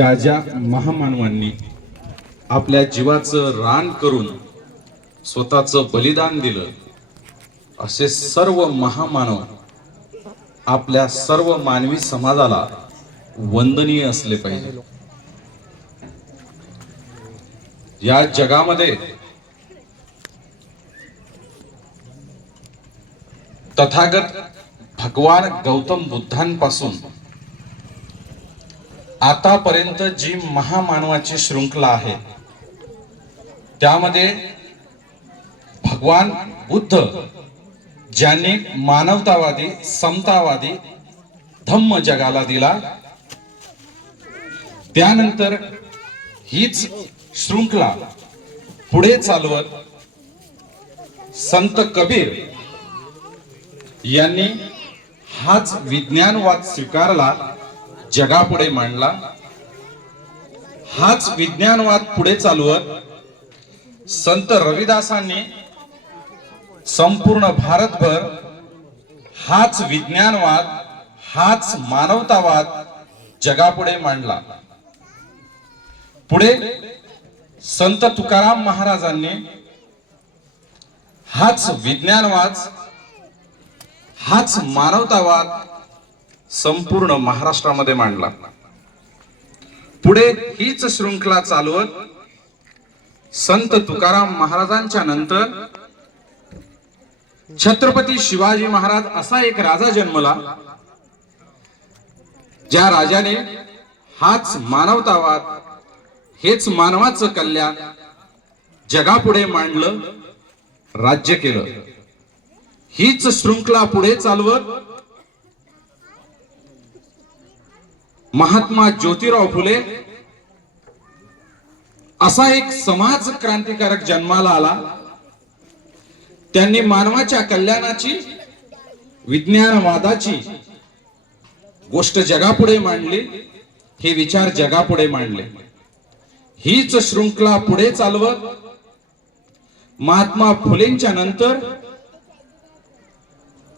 त्या ज्या महामानवांनी आपल्या जीवाचं रान करून स्वतःचं बलिदान दिलं, असे सर्व महामानव आपल्या सर्व मानवी समाजाला वंदनीय असले पाहिजे. या जगामध्ये तथागत भगवान गौतम बुद्धांपासून आतापर्यंत जी महामानवाची शृंखला आहे, त्यामध्ये भगवान बुद्ध ज्यांनी मानवतावादी समतावादी धम्म जगाला दिला, त्यानंतर हीच शृंखला पुढे चालवत संत कबीर यांनी हाच विज्ञानवाद स्वीकारला, जगापुढे मांडला. हाच विज्ञानवाद पुढे चालवत संत रविदासांनी संपूर्ण भारतभर हाच विज्ञानवाद, हाच मानवतावाद जगापुढे मांडला. पुढे संत तुकाराम महाराजांनी हाच विज्ञानवाद, हाच मानवतावाद संपूर्ण महाराष्ट्रामध्ये मांडला. पुढे हीच शृंखला चालवत संत तुकाराम महाराजांच्या नंतर छत्रपती शिवाजी महाराज असा एक राजा जन्मला, ज्या राजाने हाच मानवतावाद, हेच मानवाचं कल्याण जगापुढे मांडलं, राज्य केलं. हीच शृंखला पुढे चालवत महात्मा ज्योतिराव फुले असा एक समाज क्रांतिकारक जन्माला आला. त्यांनी मानवाच्या कल्याणाची, विज्ञानवादाची गोष्ट जगापुढे मांडली, हे विचार जगापुढे मांडले. हीच शृंखला पुढे चालवत महात्मा फुलेंच्या नंतर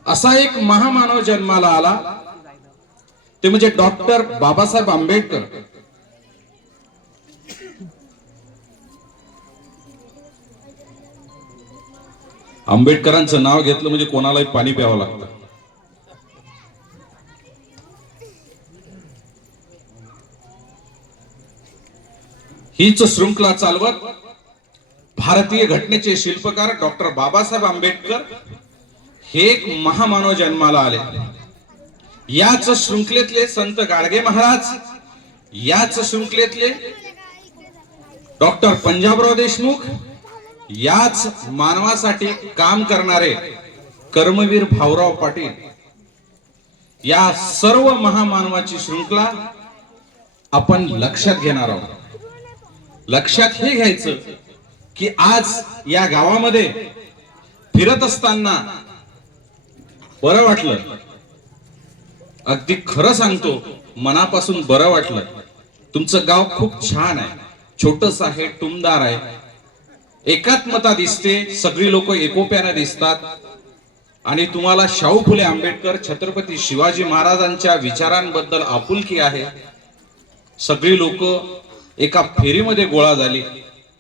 असा एक महामानव जन्माला आला, ते म्हणजे डॉक्टर बाबासाहेब आंबेडकर. आंबेडकरांचं नाव घेतलं म्हणजे कोणालाही पाणी प्यावं लागतं. हीच शृंखला चालवत भारतीय घटनेचे शिल्पकार डॉक्टर बाबासाहेब आंबेडकर हे एक महामानव जन्माला आले. याच शृंखलेतले संत गाडगे महाराज, याच शृंखलेतले डॉक्टर पंजाबराव देशमुख, याच मानवासाठी काम करणारे कर्मवीर भाऊराव पाटील, या सर्व महामानवाची शृंखला आपण लक्षात घेणार आहोत. लक्षात हे घ्यायचं की आज या गावामध्ये फिरत असताना बरं वाटलं, अगदी खरं सांगतो, मनापासून बरं वाटलं. तुमचं गाव खूप छान आहे, छोटस आहे, टुमदार आहे, एकात्मता दिसते, सगळी लोक एकोप्याने दिसतात आणि तुम्हाला शाहू फुले आंबेडकर, छत्रपती शिवाजी महाराजांच्या विचारांबद्दल आपुलकी आहे. सगळी लोक एका फेरीमध्ये गोळा झाली.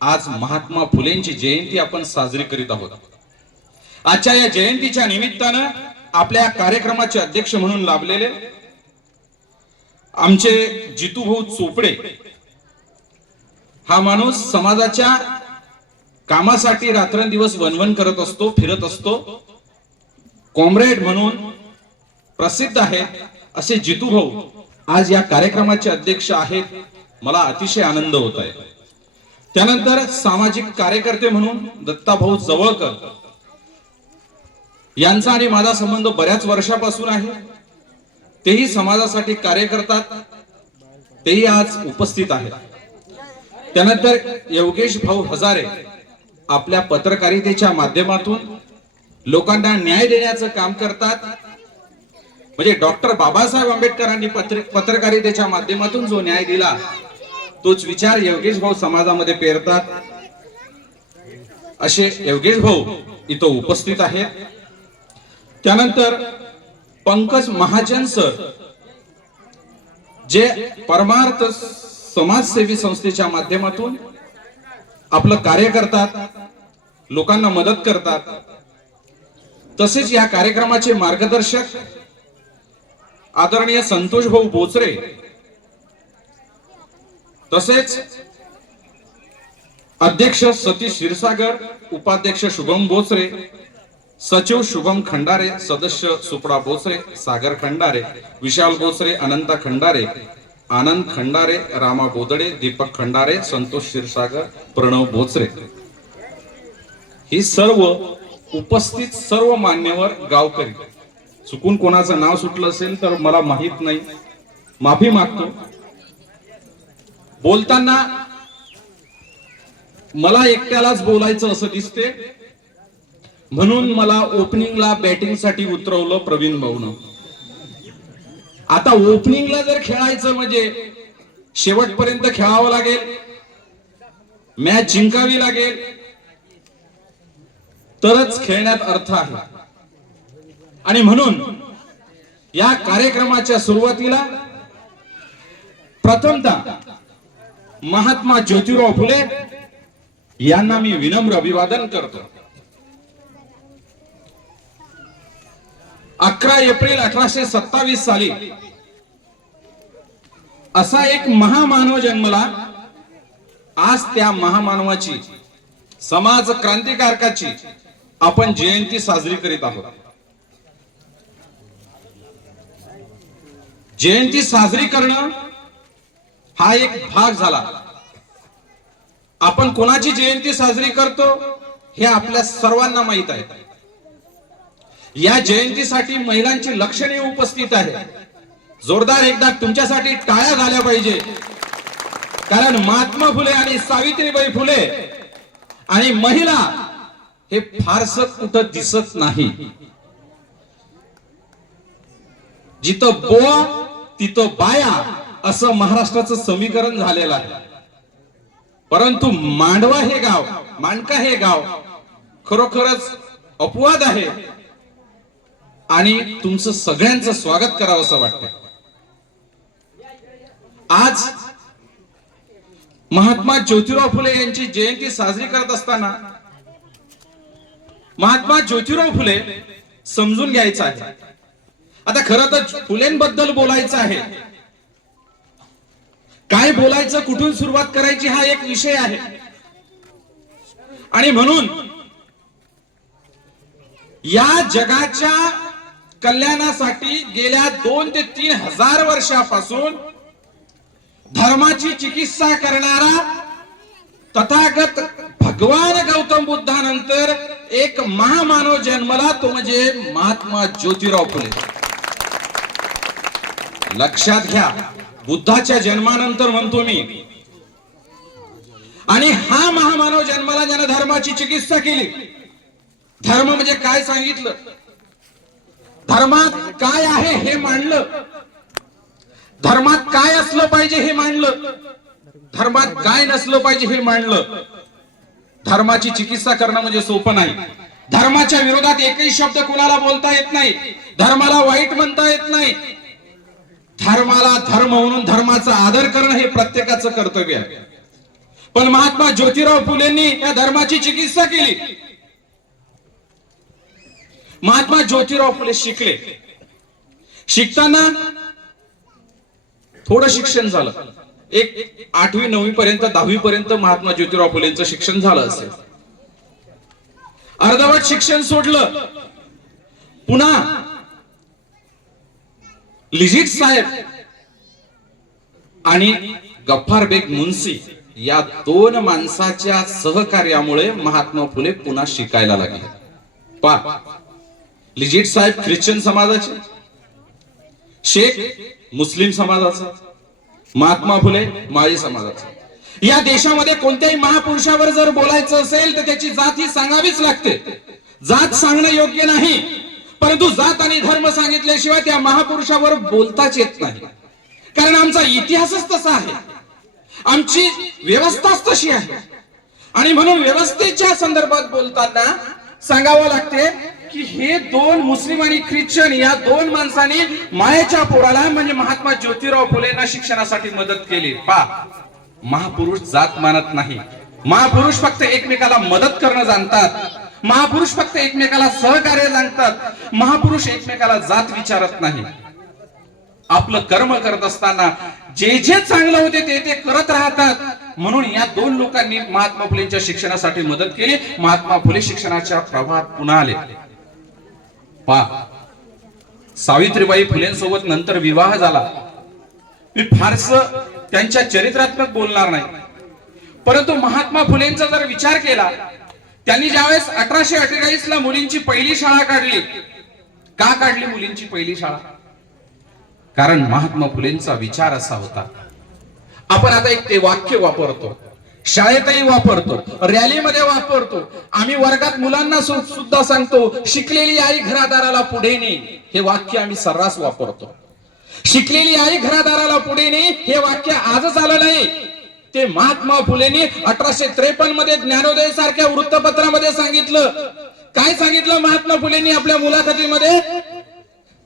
आज महात्मा फुलेंची जयंती आपण साजरी करीत आहोत. आजच्या या जयंतीच्या निमित्तानं आपल्या कार्यक्रमाचे अध्यक्ष म्हणून लाभलेले आमचे जितूभाऊ चोपडे, हा माणूस समाजाच्या कामासाठी रात्रंदिवस वणवण करत असतो, फिरत असतो, कॉम्रेड म्हणून प्रसिद्ध आहे. असे जितूभाऊ आज या कार्यक्रमाचे अध्यक्ष आहेत. मला अतिशय आनंद होत आहे. त्यानंतर सामाजिक कार्यकर्ते म्हणून दत्ताभाऊ जवळकर, यांचा आणि माझा संबंध बऱ्याच वर्षापासून आहे. तेही समाजासाठी कार्य करतात, तेही आज उपस्थित आहेत. त्यानंतर योगेश भाऊ हजारे आपल्या पत्रकारितेच्या माध्यमातून लोकांना न्याय देण्याचं काम करतात. म्हणजे डॉक्टर बाबासाहेब आंबेडकरांनी पत्रकारितेच्या माध्यमातून जो न्याय दिला, तोच विचार योगेश भाऊ समाजामध्ये पेरतात. असे योगेश भाऊ इथं उपस्थित आहेत. त्यानंतर पंकज महाजन सर, जे परमार्थ समाजसेवी संस्थेच्या माध्यमातून आपलं कार्य करतात, लोकांना मदत करतात. तसेच या कार्यक्रमाचे मार्गदर्शक आदरणीय संतोष भाऊ बोचरे, तसेच अध्यक्ष सतीश क्षीरसागर, उपाध्यक्ष शुभम बोचरे, सचिव शुभम खंडारे, सदस्य सुपडा बोचरे, सागर खंडारे, विशाल बोचरे, अनंता खंडारे, आनंद खंडारे, रामा बोदडे, दीपक खंडारे, संतोष क्षीरसागर, प्रणव बोचरे, ही सर्व उपस्थित सर्व मान्यवर गावकरी. चुकून कोणाचं नाव सुटलं असेल तर मला माहित नाही, माफी मागतो. बोलताना मला एकट्यालाच बोलायचं असं दिसते, म्हणून मला ओपनिंगला बॅटिंग साठी उतरवलं प्रवीण भाऊनं. आता ओपनिंगला जर खेळायचं म्हणजे शेवटपर्यंत खेळावं लागेल, मॅच जिंकावी लागेल, तरच खेळण्यात अर्थ आहे. आणि म्हणून या कार्यक्रमाच्या सुरुवातीला प्रथमतः महात्मा ज्योतिराव फुले यांना मी विनम्र अभिवादन करतो. 11 एप्रिल 1827 साली असा एक महामानव जन्मला. आज त्या महामानवाची, समाज क्रांतिकारकाची आपण जयंती साजरी करीत आहोत. जयंती साजरी करणं हा एक भाग झाला. आपण कोणाची जयंती साजरी करतो हे आपल्या सर्वांना माहित आहे. या जयंतीसाठी महिलांची लक्षणीय उपस्थित आहे. जोरदार एकदा तुमच्यासाठी टाळ्या झाल्या पाहिजे, कारण महात्मा फुले आणि सावित्रीबाई फुले आणि महिला हे फारसं कुठं दिसत नाही. जिथं बोवा तिथं बाया असं महाराष्ट्राचं समीकरण झालेलं आहे. परंतु मांडवा हे गाव, मांडका हे गाव खरोखरच अपवाद आहे आणि तुमचं सगळ्यांचं स्वागत करावं असं वाटतं. आज महात्मा ज्योतिराव फुले यांची जयंती साजरी करत असताना महात्मा ज्योतिराव फुले समजून घ्यायचं आहे. आता खरं तर फुलेंबद्दल बोलायचं आहे. काय बोलायचं, कुठून सुरुवात करायची हा एक विषय आहे. आणि म्हणून या जगाच्या कल्याणासाठी गेल्या 2 ते 3 हजार वर्षापासून धर्माची चिकित्सा करणारा तथागत भगवान गौतम बुद्धानंतर एक महामानव जन्मला, तो म्हणजे महात्मा ज्योतिराव फुले. लक्षात घ्या, बुद्धाच्या जन्मानंतर म्हणतो मी. आणि हा महामानव जन्माला ज्याने धर्माची चिकित्सा केली. धर्म म्हणजे काय सांगितलं, धर्मात काय आहे हे मांडलं, धर्मात काय असलं पाहिजे हे मांडलं, धर्मात काय नसलं पाहिजे हे मांडलं. धर्माची चिकित्सा करणं म्हणजे सोपं नाही. धर्माच्या विरोधात एकही शब्द कोणाला बोलता येत नाही. धर्माला वाईट म्हणता येत नाही. धर्माला धर्म म्हणून धर्माचा आदर करणं हे प्रत्येकाचं कर्तव्य आहे. पण महात्मा ज्योतिराव फुलेंनी या धर्माची चिकित्सा केली. महात्मा ज्योतिराव फुले शिकले. शिकताना थोडं शिक्षण झालं. एक 8वी 9वी पर्यंत 10वी पर्यंत महात्मा ज्योतिराव फुलेंचं शिक्षण झालं असेल. अर्धवट शिक्षण सोडलं. पुन्हा लिजिट साहेब आणि गफ्फार बेग मुन्सी या 2 माणसाच्या सहकार्यामुळे महात्मा फुले पुन्हा शिकायला लागले. पहा, लिजिट साहेब ख्रिश्चन समाजाचे, शेख मुस्लिम समाजाचा, महात्मा फुले माळी समाजाचा. या देशामध्ये कोणत्याही महापुरुषावर जर बोलायचं असेल तर त्याची जात ही सांगावीच लागते. जात सांगणं योग्य नाही, परंतु जात आणि धर्म सांगितल्याशिवाय त्या महापुरुषावर बोलताच येत नाही. कारण आमचा इतिहासच तसा आहे, आमची व्यवस्थाच तशी आहे. आणि म्हणून व्यवस्थेच्या संदर्भात बोलताना सांगावं लागते की हे दोन मुस्लिम आणि ख्रिश्चन या दोन माणसांनी मायेच्या पोराला म्हणजे महात्मा ज्योतिराव फुलेंना शिक्षणासाठी मदत केली. महापुरुष जात मानत नाही. महापुरुष फक्त एकमेकाला मदत करणं जाणतात. महापुरुष फक्त एकमेकाला सहकार्य जाणतात. महापुरुष एकमेकाला जात विचारत नाही. आपलं कर्म करत असताना जे जे चांगलं होते ते करत राहतात. म्हणून या दोन लोकांनी महात्मा फुलेंच्या शिक्षणासाठी मदत केली. महात्मा फुले शिक्षणाच्या प्रवाहात पुन्हा आले. सावित्रीबाई फुलेंसोबत नंतर विवाह झाला. मी फारस त्यांच्या चरित्रात्मक बोलणार नाही, परंतु महात्मा फुलेंचा जर विचार केला, त्यांनी ज्यावेळेस 1848 ला मुलींची पहिली शाळा काढली. का काढली मुलींची पहिली शाळा? कारण महात्मा फुलेंचा विचार असा होता. आपण आता एक ते वाक्य वापरतो, शाळेतही वापरतो, रॅलीमध्ये वापरतो, आम्ही वर्गात मुलांना सुद्धा सांगतो, शिकलेली आई घरादाराला पुढे ने. हे वाक्य आम्ही सर्रास वापरतो. शिकलेली आई घरादाराला पुढे ने हे वाक्य आजच आलं नाही. ते महात्मा फुलेंनी 1853 मध्ये ज्ञानोदय सारख्या वृत्तपत्रामध्ये सांगितलं. काय सांगितलं महात्मा फुलेंनी आपल्या मुलाखतीमध्ये?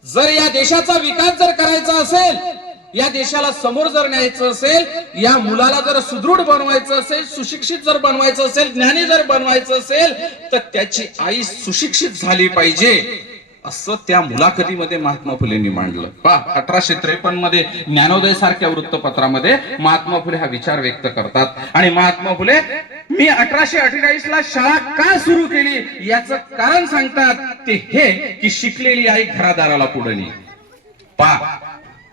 जर या देशाचा विकास जर करायचा असेल, या देशाला समोर जर न्यायचं असेल, या मुलाला जर सुदृढ बनवायचं असेल, सुशिक्षित जर बनवायचं असेल, ज्ञानी जर बनवायचं असेल, तर त्याची आई सुशिक्षित झाली पाहिजे, असं त्या मुलाखतीमध्ये महात्मा फुलेंनी मांडलं. 1853 मध्ये ज्ञानोदय सारख्या वृत्तपत्रामध्ये महात्मा फुले हा विचार व्यक्त करतात. आणि महात्मा फुले मी 1848 ला शाळा का सुरू केली याचं कारण सांगतात. ते हे की शिकलेली आई घरादाराला पुढे नेईल.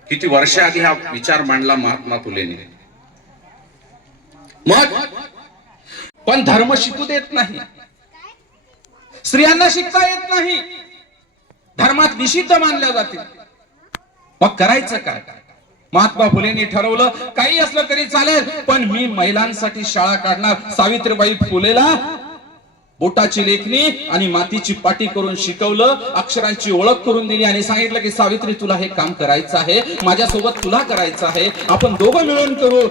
किती वर्षाआधी हा विचार मांडला महात्मा फुलेंनी. मग पण धर्म शिकू देत नाही, स्त्रियांना शिकता येत नाही, धर्मात निषिद्ध मानल्या जाते. मग करायचं काय? महात्मा फुलेंनी ठरवलं काही असलं तरी चालेल, पण मी महिलांसाठी शाळा काढणार. सावित्रीबाई फुलेला बोटाची लेखणी आणि मातीची पाटी करून शिकवलं, अक्षरांची ओळख करून दिली आणि सांगितलं की सावित्री तुला हे काम करायचं आहे, माझ्यासोबत तुला करायचं आहे, आपण दोघं मिळून करू,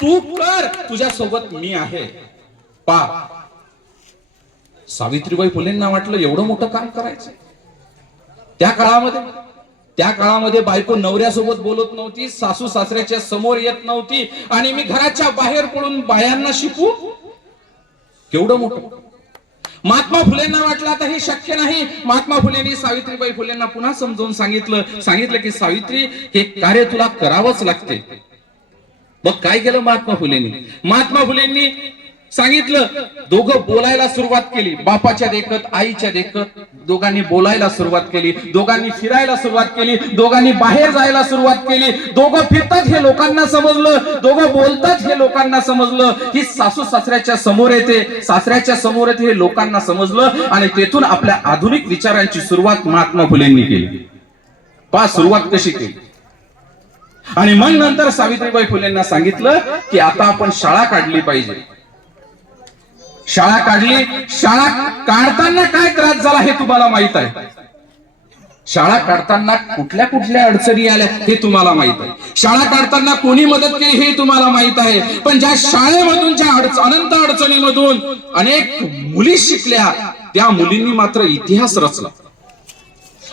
तू कर, तुझ्यासोबत मी आहे. सावित्रीबाई फुलेंना वाटलं एवढं मोठं काम करायचं. त्या काळामध्ये बायको नवऱ्यासोबत बोलत नव्हती, सासू सासऱ्याच्या समोर येत नव्हती, आणि मी घराच्या बाहेर पडून बायांना शिकू, केवढं मोठं. महात्मा फुलेंना वाटलं आता हे शक्य नाही. महात्मा फुलेंनी सावित्रीबाई फुलेंना पुन्हा समजावून सांगितलं की सावित्री हे कार्य तुला करावंच लागते. मग काय केलं महात्मा फुलेंनी सांगितलं, दोघं बोलायला सुरुवात केली. बापाच्या देखत आईच्या देखत दोघांनी बोलायला सुरुवात केली, दोघांनी फिरायला सुरुवात केली, दोघांनी बाहेर जायला सुरुवात केली. दोघं फिरतात हे लोकांना समजलं, दोघं बोलतात हे लोकांना समजलं, ही सासू सासऱ्याच्या समोर येते, सासऱ्याच्या समोर येते हे लोकांना समजलं. आणि तेथून आपल्या आधुनिक विचारांची सुरुवात महात्मा फुलेंनी केली. सुरुवात कशी केली? आणि मग नंतर सावित्रीबाई फुलेंना सांगितलं की आता आपण शाळा काढली पाहिजे. शाळा काढली. शाळा काढताना काय त्रास झाला हे तुम्हाला माहित आहे. शाळा काढताना कुठल्या कुठल्या अडचणी आल्या हे तुम्हाला माहित आहे. शाळा काढताना कोणी मदत केली हे तुम्हाला माहित आहे. पण ज्या शाळेमधून ज्या अनंत अडचणीमधून अनेक मुली शिकल्या, त्या मुलींनी मात्र इतिहास रचला.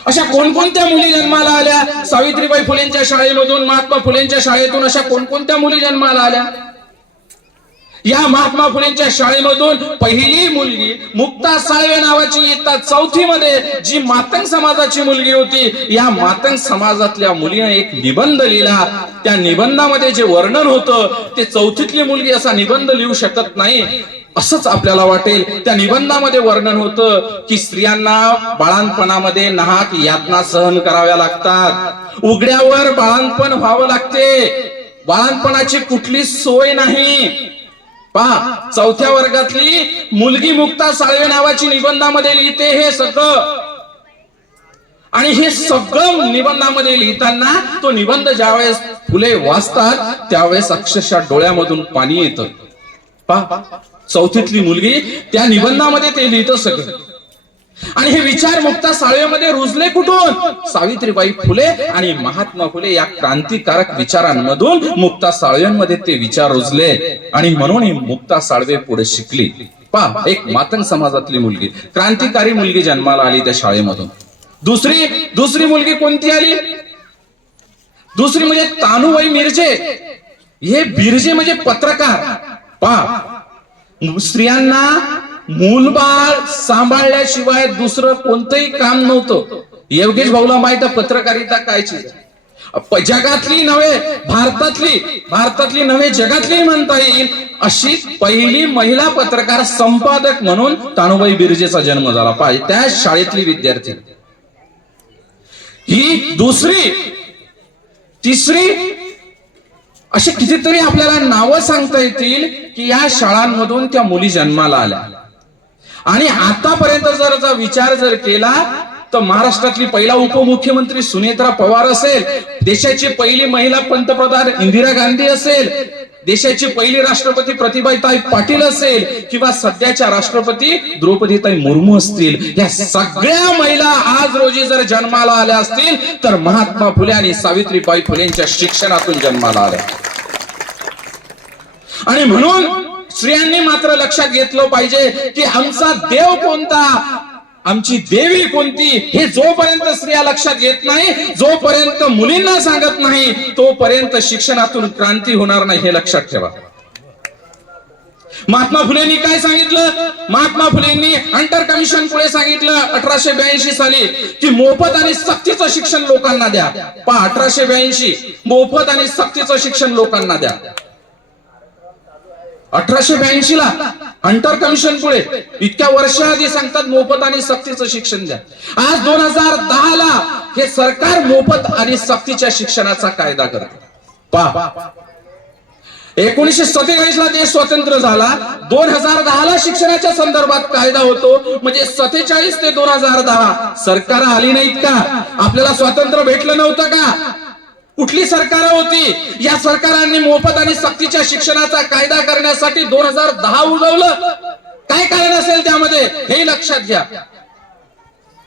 अशा कोणकोणत्या मुली जन्माला आल्या सावित्रीबाई फुलेंच्या शाळेमधून, महात्मा फुलेंच्या शाळेतून? अशा कोणकोणत्या मुली जन्माला आल्या? या महात्मा फुलेंच्या शाळेमधून पहिली मुलगी मुक्ता साळवे नावाची इयत्ता 4थी मध्ये जी मातंग समाजाची मुलगी होती, या मातंग समाजातल्या मुलीने एक निबंध लिहिला. त्या निबंधामध्ये जे वर्णन होतं ते 4थीतली मुलगी असा निबंध लिहू शकत नाही असंच आपल्याला वाटेल. त्या निबंधामध्ये वर्णन होतं की स्त्रियांना बाळंतपणामध्ये नाहक यातना सहन कराव्या लागतात, उघड्यावर बाळंतपण व्हावं लागते, बाळंतपणाची कुठली सोय नाही. 4थ्या वर्गातली मुलगी मुक्ता साळवे नावाची निबंधामध्ये लिहिते हे सगळं. आणि हे सगळं निबंधामध्ये लिहिताना तो निबंध ज्यावेळेस फुले वाचतात त्यावेळेस अक्षरशः डोळ्यामधून पाणी येतं. 4थीतली मुलगी त्या निबंधामध्ये ते लिहितं सगळं. आणि हे विचार मुक्ता साळवेमध्ये रुजले कुठून? सावित्रीबाई फुले आणि महात्मा फुले या क्रांतिकारक विचारांमधून मुक्ता साळवेमध्ये ते विचार रुजले. आणि म्हणून ही मुक्ता साळवे पुढे शिकली. पहा, एक मातंग समाजातली मुलगी, क्रांतिकारी मुलगी जन्माला आली त्या शाळेमधून. दुसरी मुलगी कोणती आली? दुसरी म्हणजे तानुबाई मिरजे. हे बिरजे म्हणजे पत्रकार. पहा, स्त्रियांना मूलबाळ सांभाळल्याशिवाय दुसरं कोणतंही काम नव्हतं. योगेश भाऊला माहित आहे पत्रकारिता काय चीज. जगातली नव्हे भारतातली नव्हे जगातली म्हणता येईल अशी पहिली महिला पत्रकार संपादक म्हणून तानुबाई बिर्जेचा जन्म झाला. पाहिजे त्या शाळेतली विद्यार्थी. ही दुसरी, तिसरी अशी कितीतरी आपल्याला नावं सांगता येतील की या शाळांमधून त्या मुली जन्माला आल्या. आणि आतापर्यंत जर विचार केला तर महाराष्ट्रातली पहिला उपमुख्यमंत्री सुनेत्रा पवार असेल, देशाची पहिली महिला पंतप्रधान इंदिरा गांधी असेल, देशाची पहिली राष्ट्रपती प्रतिभाताई पाटील असेल किंवा सध्याच्या राष्ट्रपती द्रौपदीताई मुर्मू असतील, या सगळ्या महिला आज रोजी जर जन्माला आल्या असतील तर महात्मा फुले आणि सावित्रीबाई फुलेंच्या शिक्षणातून जन्माला आल्या. आणि म्हणून स्त्रियांनी मात्र लक्षात घेतलं पाहिजे की आमचा देव कोणता, आमची देवी कोणती, हे जोपर्यंत स्त्रिया लक्षात घेत नाही, जोपर्यंत मुलींना सांगत नाही, तोपर्यंत शिक्षणातून क्रांती होणार नाही, हे लक्षात ठेवा. महात्मा फुलेंनी काय सांगितलं? महात्मा फुलेंनी हंटर कमिशन पुढे सांगितलं 1882 साली की मोफत आणि सक्तीचं शिक्षण लोकांना द्या. पहा, 1882 मोफत आणि सक्तीचं शिक्षण लोकांना द्या. 1882 ला हंटर कमिशन पुढे इतक्या वर्षाआधी सांगतात मोफत आणि सक्तीचं शिक्षण द्या. आज 2010 ला हे सरकार मोफत आणि सक्तीच्या शिक्षणाचा कायदा करते. पहा, 1947 ला देश स्वतंत्र झाला, 2010 ला शिक्षणाच्या संदर्भात कायदा होतो. म्हणजे 47 ते 2010 सरकार आली नाहीत का? आपल्याला स्वातंत्र्य भेटलं नव्हतं का? कुठली सरकार होती? या सरकारांनी मोफत आणि सक्तीच्या शिक्षणाचा कायदा करण्यासाठी 2010 उगवलं. काय कारण असेल त्यामध्ये हे लक्षात घ्या.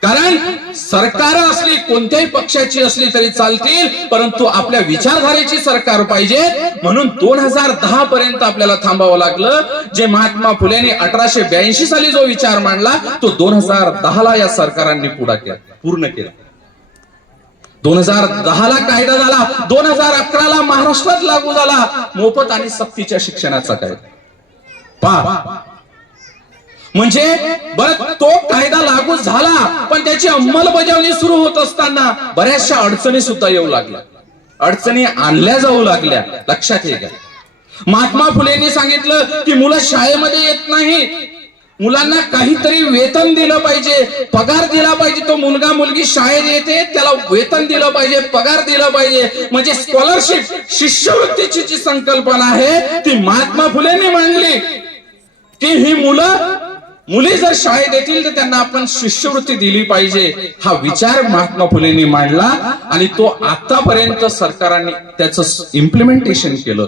कारण सरकार असली, कोणत्याही पक्षाची असली तरी चालतील, परंतु आपल्या विचारधारेची सरकार पाहिजे. म्हणून 2010 पर्यंत आपल्याला थांबावं लागलं. जे महात्मा फुलेंनी 1882 साली जो विचार मांडला तो 2010 ला या सरकारांनी पूर्ण केला. 2010 ला कायदा झाला, 2011 ला महाराष्ट्रात लागू झाला मोफत आणि सक्तीच्या शिक्षणाचा कायदा. पहा, म्हणजे बरं तो कायदा लागू झाला, पण त्याची अंमलबजावणी सुरू होत असताना बऱ्याचशा अडचणी सुद्धा येऊ लागल्या, अडचणी आणल्या जाऊ लागल्या. लक्षात घ्या. महात्मा फुलेंनी सांगितलं की मुलं शाळेमध्ये येत नाही, मुलांना काहीतरी वेतन दिलं पाहिजे, पगार दिला पाहिजे. तो मुलगा मुलगी शाळेत येते, त्याला वेतन दिलं पाहिजे, पगार दिला पाहिजे. म्हणजे स्कॉलरशिप, शिष्यवृत्तीची जी संकल्पना आहे ती महात्मा फुलेंनी मांडली की ही मुली जर शाळेत येतील तर त्यांना आपण शिष्यवृत्ती दिली पाहिजे. हा विचार महात्मा फुलेंनी मांडला आणि तो आतापर्यंत सरकारांनी त्याचं इम्प्लिमेंटेशन केलं.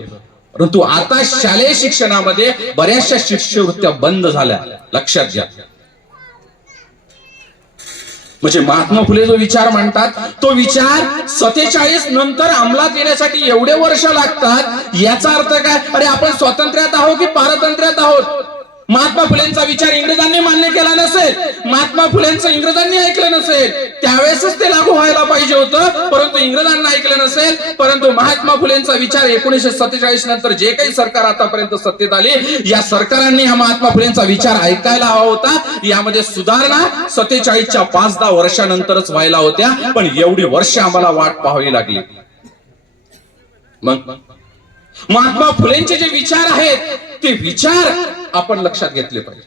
परंतु आता शालेय शिक्षणामध्ये बऱ्याचशा शिष्यवृत्त्या बंद झाल्या. लक्षात घ्या. म्हणजे महात्मा फुले जो विचार मांडतात तो विचार 47 नंतर अंमलात येण्यासाठी एवढे वर्ष लागतात. याचा अर्थ काय? अरे आपण स्वातंत्र्यात आहोत की पारतंत्र्यात आहोत? महात्मा फुलेंचा विचार इंग्रजांनी मान्य केला नसेल, महात्मा फुलेंचं इंग्रजांनी ऐकलं नसेल, त्यावेळेसच ते लागू व्हायला पाहिजे होतं, परंतु इंग्रजांना ऐकलं नसेल. परंतु महात्मा फुलेंचा विचार 1947 नंतर जे काही सरकार आतापर्यंत सत्तेत आली, या सरकारांनी हा महात्मा फुलेंचा विचार ऐकायला हवा होता. यामध्ये सुधारणा 47च्या 5-10 वर्षानंतरच व्हायला होत्या, पण एवढी वर्ष आम्हाला वाट पाहावी लागली. मग महात्मा फुलेंचे जे विचार आहेत ते विचार आपण लक्षात घेतले पाहिजे.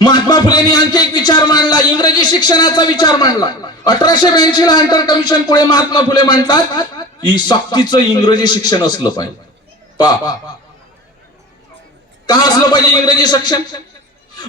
महात्मा फुलेंनी आणखी एक विचार मांडला, इंग्रजी शिक्षणाचा विचार मांडला. 1882 ला हंटर कमिशन पुढे महात्मा फुले म्हणतात की सक्तीचं इंग्रजी शिक्षण असलं पाहिजे. पहा, का असलं पाहिजे इंग्रजी शिक्षण?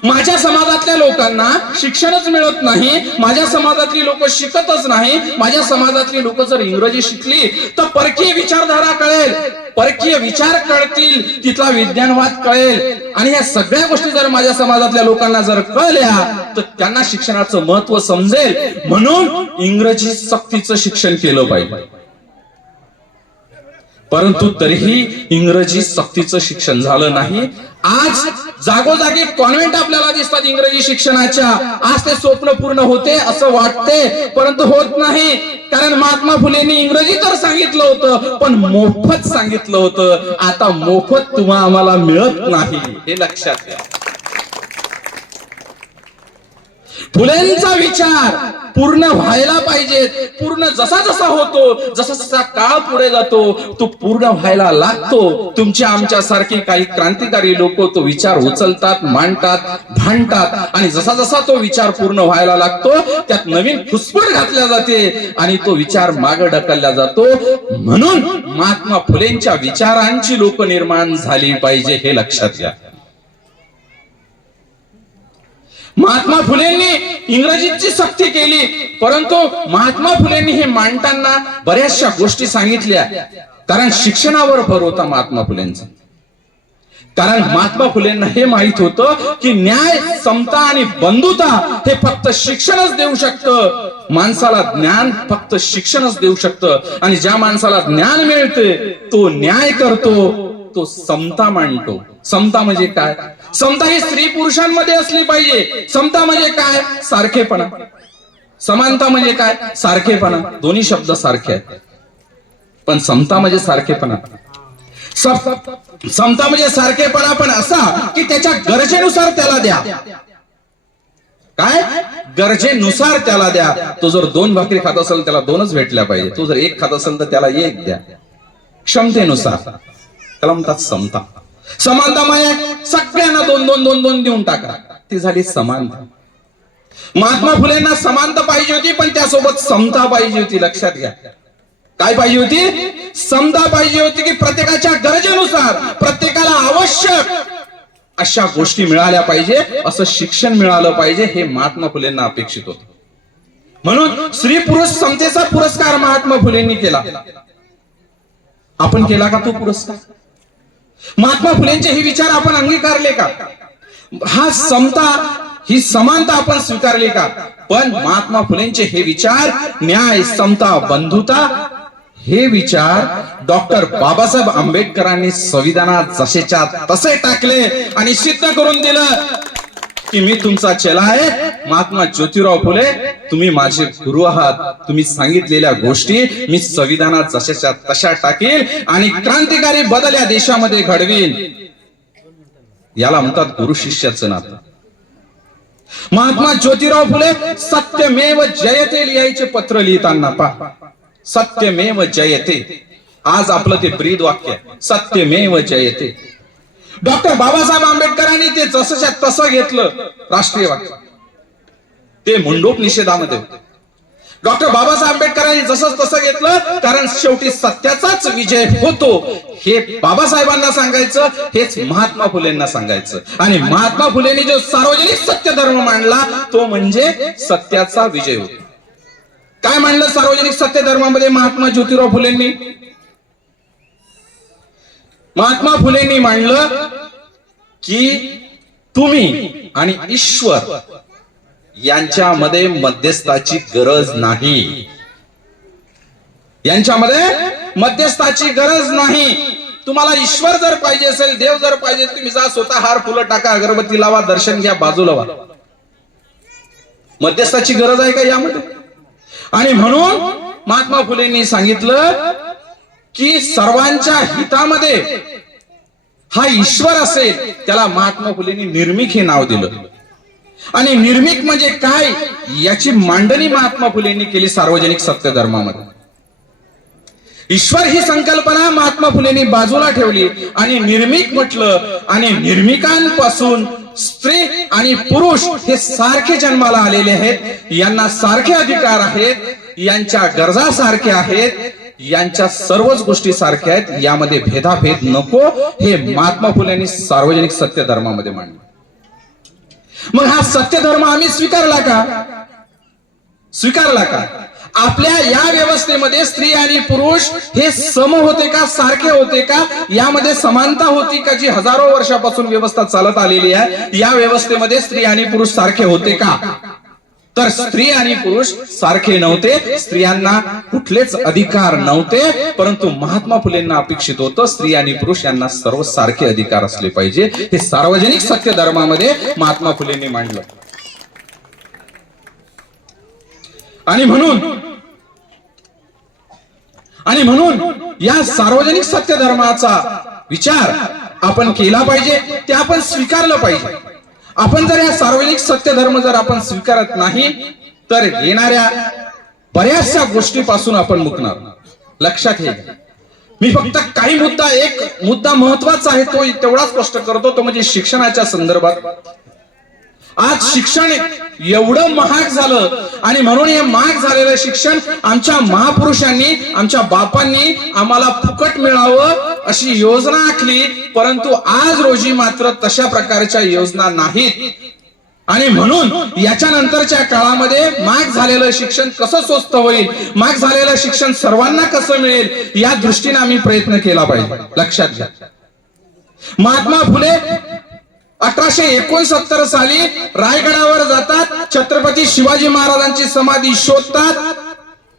माझ्या समाजातल्या लोकांना शिक्षणच मिळत नाही, माझ्या समाजातली लोक शिकतच नाही. माझ्या समाजातली लोक जर इंग्रजी शिकली तर परकीय विचारधारा कळेल, परकीय विचार कळतील, तिथला विज्ञानवाद कळेल. आणि या सगळ्या गोष्टी जर माझ्या समाजातल्या लोकांना जर कळल्या तर त्यांना शिक्षणाचं महत्व समजेल. म्हणून इंग्रजी सक्तीचं शिक्षण केलं पाहिजे. परंतु तरीही इंग्रजी सक्तीचं शिक्षण झालं नाही. आज जागोजागी कॉन्व्हेंट आपल्याला दिसतात इंग्रजी शिक्षणाच्या. आज ते स्वप्न पूर्ण होते असं वाटते, परंतु होत नाही. कारण महात्मा फुलेंनी इंग्रजी तर सांगितलं होतं, पण मोफत सांगितलं होतं. आता मोफत तुम्हा आम्हाला मिळत नाही, हे लक्षात घ्या. फुलेंचा विचार पूर्ण व्हायला पाहिजे. पूर्ण जसा जसा होतो, जसा जसा काळ पुढे जातो, तो पूर्ण व्हायला लागतो. तुमच्या आमच्या सारखे काही क्रांतिकारी लोक तो विचार उचलतात, मांडतात, भांडतात, आणि जसा जसा तो विचार पूर्ण व्हायला लागतो, त्यात नवीन फुसफट घातल्या जाते आणि तो विचार मागे ढकलला जातो. म्हणून महात्मा फुलेंच्या विचारांची लोक निर्माण झाली पाहिजे, हे लक्षात घ्या. महात्मा फुलेंनी इंग्रजीची सक्ती केली, परंतु महात्मा फुलेंनी हे मांडताना बऱ्याचशा गोष्टी सांगितल्या. कारण शिक्षणावर भर होता महात्मा फुलेंचा. कारण महात्मा फुलेंना हे माहित होतं की न्याय, समता आणि बंधुता हे फक्त शिक्षणच देऊ शकतं. माणसाला ज्ञान फक्त शिक्षणच देऊ शकतं. आणि ज्या माणसाला ज्ञान मिळते तो न्याय करतो, तो समता मांडतो. समता म्हणजे काय? समता ही स्त्री पुरुषांमध्ये असली पाहिजे. समता म्हणजे काय? सारखेपणा. समानता म्हणजे काय? सारखेपणा. दोन्ही शब्द सारखे आहेत, पण समता म्हणजे सारखेपणा. समता म्हणजे सारखेपणा, पण असा की त्याच्या गरजेनुसार त्याला द्या. काय? गरजेनुसार त्याला द्या. तो जर 2 भाकरी खात असेल त्याला 2च भेटल्या पाहिजे. तो जर 1 खात असेल तर त्याला 1 द्या. क्षमतेनुसार, त्याला म्हणतात समता. समानता म्हणजे सगळ्यांना 2 देऊन टाका, ती झाली समानता. महात्मा फुलेंना समानता पाहिजे होती, पण त्यासोबत समता पाहिजे होती. लक्षात घ्या. काय पाहिजे होती? समता पाहिजे होती, की प्रत्येकाच्या गरजेनुसार प्रत्येकाला आवश्यक अशा गोष्टी मिळाल्या पाहिजे, असं शिक्षण मिळालं पाहिजे, हे महात्मा फुलेंना अपेक्षित होतं. म्हणून स्त्री पुरुष समतेचा पुरस्कार महात्मा फुलेंनी केला. आपण केला का तो पुरस्कार? महात्मा फुलेंचे हे विचार आपण अंगीकारले का? हा समता, ही समानता आपण स्वीकारली का? पण महात्मा फुलेंचे हे विचार, न्याय, समता, बंधुता, हे विचार डॉक्टर बाबासाहेब आंबेडकरांनी संविधानात जसेच्या तसे टाकले आणि सिद्ध करून दिलं की मी तुमचा चेला आहे. महात्मा ज्योतिराव फुले, तुम्ही माझे गुरु आहात. तुम्ही सांगितलेल्या गोष्टी मी संविधानात जशाच्या तशा टाकील आणि क्रांतिकारी बदल या देशामध्ये घडवील. याला म्हणतात गुरु शिष्याचं नातं. महात्मा ज्योतिराव फुले सत्यमेव जयते लिहायचे पत्र लिहिताना पहा. सत्यमेव जयते. आज आपलं ते ब्रीद वाक्य आहे, सत्यमेव जयते. डॉक्टर बाबासाहेब आंबेडकरांनी ते जसंच्या तसं घेतलं राष्ट्रीय वाक्य. ते मुंडोप निषेधामध्ये होते. डॉक्टर बाबासाहेब आंबेडकरांनी जसं तसं घेतलं, कारण शेवटी सत्याचाच विजय होतो हे बाबासाहेबांना सांगायचं, हेच महात्मा फुलेंना सांगायचं. आणि महात्मा फुलेंनी जो सार्वजनिक सत्य धर्म मांडला तो म्हणजे सत्याचा विजय होतो. काय मांडलं सार्वजनिक सत्य धर्मामध्ये महात्मा ज्योतिराव फुलेंनी? महात्मा फुलेंनी मांडलं की तुम्ही आणि ईश्वर यांच्यामध्ये मध्यस्थाची गरज नाही. यांच्यामध्ये मध्यस्थाची गरज नाही. तुम्हाला ईश्वर जर पाहिजे असेल, देव जर पाहिजे, तुम्ही जा स्वतः हार फुलं टाका, अगरबत्ती लावा, दर्शन घ्या, बाजूला व्हा. मध्यस्थाची गरज आहे का यामध्ये? आणि म्हणून महात्मा फुलेंनी सांगितलं की सर्वांच्या हितामध्ये हा ईश्वर असेल, त्याला महात्मा फुलेंनी निर्मिक हे नाव दिलं. आणि निर्मिक म्हणजे काय याची मांडणी महात्मा फुलेंनी केली सार्वजनिक सत्य धर्मामध्ये. ईश्वर ही संकल्पना महात्मा फुलेंनी बाजूला ठेवली आणि निर्मिक म्हटलं. आणि निर्मिकांपासून स्त्री आणि पुरुष हे सारखे जन्माला आलेले आहेत. यांना सारखे अधिकार आहेत, यांच्या गरजा सारख्या आहेत, यांच्या सर्वच गोष्टी सारख्या आहेत. यामध्ये भेदाभेद नको, हे महात्मा फुलेंनी सार्वजनिक सत्य धर्मामध्ये मांडलं. मग हा सत्य धर्म आम्ही स्वीकारला का? स्वीकारला का? आपल्या या व्यवस्थेमध्ये स्त्री आणि पुरुष हे सम होते का? सारखे होते का? यामध्ये समानता होती का? जी हजारो वर्षापासून व्यवस्था चालत आलेली आहे, या व्यवस्थेमध्ये स्त्री आणि पुरुष सारखे होते का? तर स्त्री आणि पुरुष सारखे नव्हते, स्त्रियांना कुठलेच अधिकार नव्हते, परंतु महात्मा फुलेंना अपेक्षित होतं स्त्री आणि पुरुष यांना सर्व सारखे अधिकार असले पाहिजे. हे सार्वजनिक सत्य धर्मामध्ये महात्मा फुलेंनी मांडलं. आणि म्हणून या सार्वजनिक सत्य धर्माचा विचार आपण केला पाहिजे, ते आपण स्वीकारलं पाहिजे. आपण जर या सार्वजनिक सत्य धर्म जर आपण स्वीकारत नाही तर येणाऱ्या बऱ्याचशा गोष्टीपासून आपण मुकणार. लक्षात घ्या. मी फक्त काही एक मुद्दा महत्वाचा आहे तो तेवढाच स्पष्ट करतो, तो म्हणजे शिक्षणाच्या संदर्भात. आज शिक्षण एवढं महाग झालं आणि म्हणून हे महाग झालेलं शिक्षण आमच्या महापुरुषांनी, आमच्या बापांनी आम्हाला फुकट मिळावं अशी योजना आखली, परंतु आज रोजी मात्र तशा प्रकारच्या योजना नाहीत. आणि म्हणून याच्या नंतरच्या काळामध्ये महाग झालेलं शिक्षण कसं स्वस्त होईल, महाग झालेलं शिक्षण सर्वांना कसं मिळेल, या दृष्टीने आम्ही प्रयत्न केला पाहिजे. लक्षात घ्या. महात्मा फुले 1869 साली रायगडावर जातात, छत्रपती शिवाजी महाराजांची समाधी शोधतात,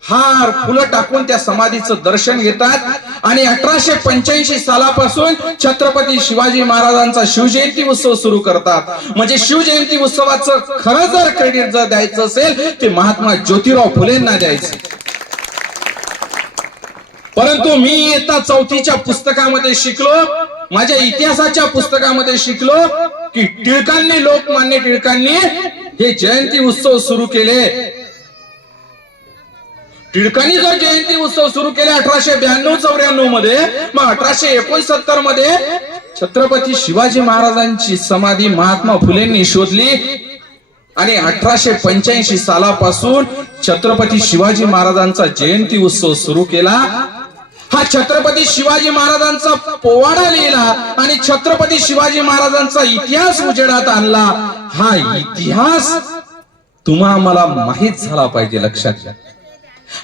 हार फुलं टाकून त्या समाधीचं दर्शन घेतात आणि 1885 सालापासून छत्रपती शिवाजी महाराजांचा शिवजयंती उत्सव सुरू करतात. म्हणजे शिवजयंती उत्सवाचं खरं जर क्रेडिट जर द्यायचं असेल ते महात्मा ज्योतिराव फुलेंना द्यायचं. परंतु मी इयत्ता 4थीच्या पुस्तकामध्ये शिकलो, माझ्या इतिहासाच्या पुस्तकामध्ये शिकलो की टिळकांनी, लोकमान्य टिळकांनी हे जयंती उत्सव सुरू केले. टिळकांनी जर जयंती उत्सव सुरू केले 1892-94 मध्ये, मग 1869 मध्ये छत्रपती शिवाजी महाराजांची समाधी महात्मा फुलेंनी शोधली आणि 1885 सालापासून छत्रपती शिवाजी महाराजांचा जयंती उत्सव सुरू केला. हा छत्रपती शिवाजी महाराजांचा पोवाडा लिहिला आणि छत्रपती शिवाजी महाराजांचा इतिहास उजेडात आणला. हा इतिहास तुम्हा मला माहित झाला पाहिजे. लक्षात घ्या.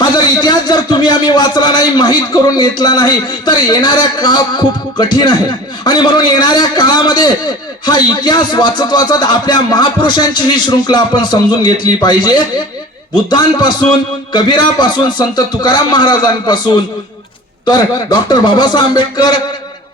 हा जर इतिहास जर तुम्ही आम्ही वाचला नाही, माहित करून घेतला नाही तर येणाऱ्या काळ खूप कठीण आहे. आणि म्हणून येणाऱ्या काळामध्ये हा इतिहास वाचत वाचत आपल्या महापुरुषांची ही शृंखला आपण समजून घेतली पाहिजे. बुद्धांपासून, कबीरापासून, संत तुकाराम महाराजांपासून तर डॉक्टर बाबासाहेब आंबेडकर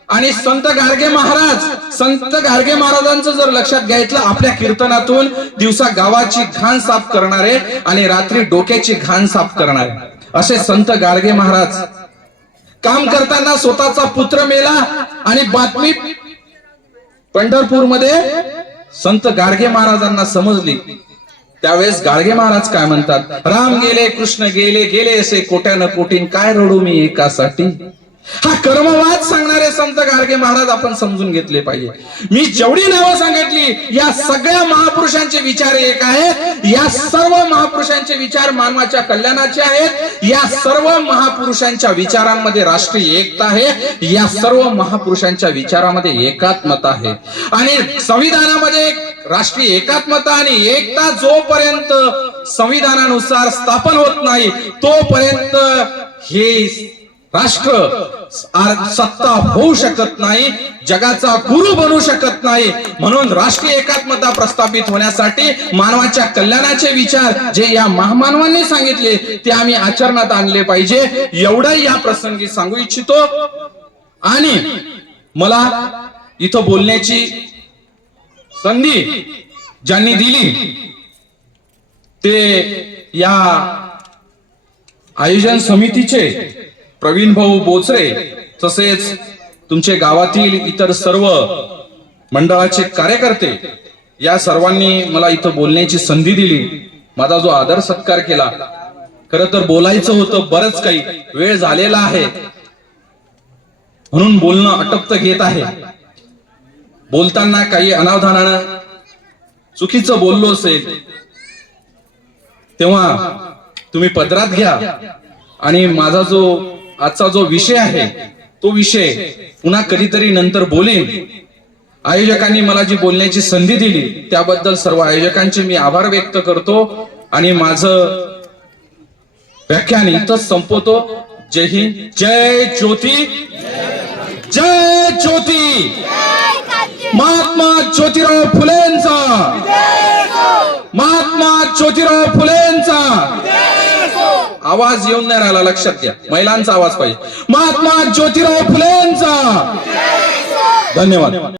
आणि संत गाडगे महाराज. संत गाडगे महाराजांचं जर लक्षात घ्यायचं, आपल्या कीर्तनातून दिवसा गावाची घाण साफ करणारे आणि रात्री डोक्याची घाण साफ करणारे असे संत गाडगे महाराज. काम करताना स्वतःचा पुत्र मेला आणि बातमी पंढरपूरमध्ये संत गाडगे महाराजांना समजली. त्यावेळेस गाडगे महाराज काय म्हणतात, राम गेले कृष्ण गेले, गेले असे कोट्यानं कोटीन, काय रडू मी एकासाठी. हा कर्मवाद सांगणारे संत गाडगे महाराज आपण समजून घेतले पाहिजे. मी जेवढी नावं सांगितली या सगळ्या महापुरुषांचे विचार एक आहेत. या सर्व महापुरुषांचे विचार मानवाच्या कल्याणाचे आहेत. या सर्व महापुरुषांच्या विचारांमध्ये राष्ट्रीय एकता आहे. या सर्व महापुरुषांच्या विचारामध्ये एकात्मता आहे. आणि संविधानामध्ये राष्ट्रीय एकात्मता आणि एकता जोपर्यंत संविधानानुसार स्थापन होत नाही तोपर्यंत हे राष्ट्र सत्ता होऊ शकत नाही, जगाचा गुरु बनू शकत नाही. म्हणून राष्ट्रीय एकात्मता प्रस्थापित होण्यासाठी मानवाच्या कल्याणाचे विचार जे या महामानवांनी सांगितले ते आम्ही आचरणात आणले पाहिजे. एवढं या प्रसंगी सांगू इच्छितो. आणि मला इथं बोलण्याची संधी ज्यांनी दिली ते या आयोजन समितीचे प्रवीण भाऊ बोचरे, तसेच तुमचे गावातील इतर सर्व मंडळाचे कार्यकर्ते, या सर्वांनी मला इथं बोलण्याची संधी दिली, माझा जो आदर सत्कार केला. खरं तर बोलायचं होतं बरंच काही, वेळ झालेला आहे म्हणून बोलणं अटप्त घेत आहे. बोलताना काही अनावधानानं चुकीचं बोललो असेल तेव्हा तुम्ही पदरात घ्या. आणि माझा जो आजचा जो विषय आहे तो विषय पुन्हा कधीतरी नंतर बोलेन. आयोजकांनी मला जी बोलण्याची संधी दिली त्याबद्दल सर्व आयोजकांचे मी आभार व्यक्त करतो आणि माझं व्याख्यान इथंच संपवतो. जय हिंद, जय ज्योती, जय ज्योती. महात्मा ज्योतिराव फुलेंचा, महात्मा ज्योतिराव फुलेंचा आवाज येऊन नाही राहिला, लक्षात घ्या, महिलांचा आवाज पाहिजे. महात्मा ज्योतिराव फुलेंचा. धन्यवाद.